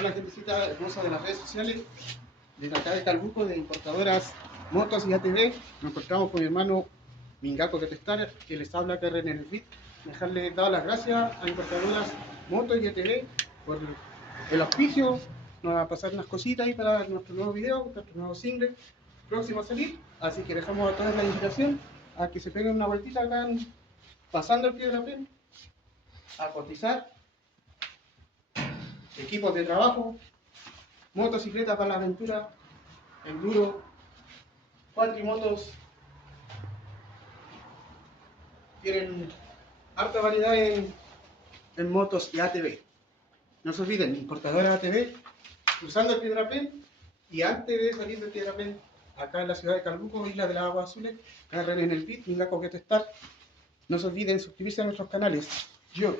Hola gentecita hermosa de las redes sociales, desde acá de Calbuco, de importadoras motos y ATV. Nos encontramos con mi hermano Mingaco de Pestar, que les habla acá en el feed. Dejarle dar las gracias a importadoras motos y ATV por el auspicio. Nos va a pasar unas cositas ahí para nuestro nuevo video, nuestro nuevo single próximo a salir. Así que dejamos a toda la invitación a que se peguen una vueltita acá pasando el Piedra Pen, a cotizar equipos de trabajo, motocicletas para la aventura, enduro, cuatrimotos. Tienen harta variedad en motos y ATV. No se olviden, importadora ATV, cruzando el Piedrapén, y antes de salir del Piedrapén, acá en la ciudad de Calbuco, Isla de las Aguas Azules, agarren en el feed, Mingaco que Testar. No se olviden suscribirse a nuestros canales. Yo.